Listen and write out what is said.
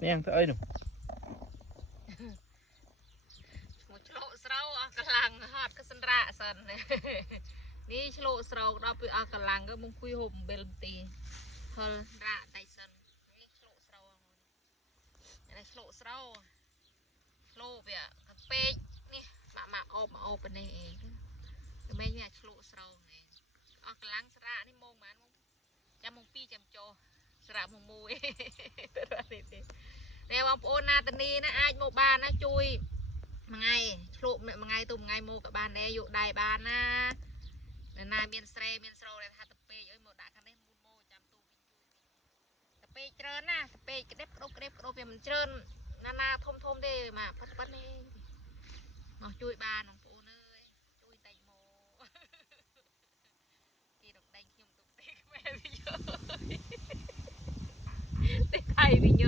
nè thôi nè ឆ្លក់ស្រូវអស់កម្លាំងហត់ក៏សម្រាកសិននេះឆ្លក់ស្រូវដល់ពេលអស់កម្លាំងក៏មកគួយហូបអំបិលទីហលរាក់ដៃសិននេះឆ្លក់ស្រូវនេះឆ្លក់ស្រូវឆ្លក់វាពេកនេះម៉ាក់អូបនេះឯងតែមិននេះឆ្លក់ស្រូវនេះអស់កម្លាំងស្រាកនេះម៉ោងប៉ុន្មានចាំម៉ោង2ចាំចុះស្រាកម៉ោង1នេះបងប្អូនណាតានីណាអាចមកបានណាជួយមួយថ្ងៃឆ្លក់មួយថ្ងៃទៅមួយថ្ងៃមកក៏បានដែរយកដៃបានណាណាមានស្រែមានស្រូវដែលថាទៅពេកអើយមកដាក់ខាងនេះមូលមកចាំទូវិញជួយទៅពេកច្រើនណាទៅពេកក្តេបក្តោបវាមិនច្រើនណាធំទេមកប៉ិតនេះមកជួយបានបងប្អូនអើយជួយតែមកគេរកដៃខ្ញុំទុកទេខ្មែរវិញទេថៃវិញ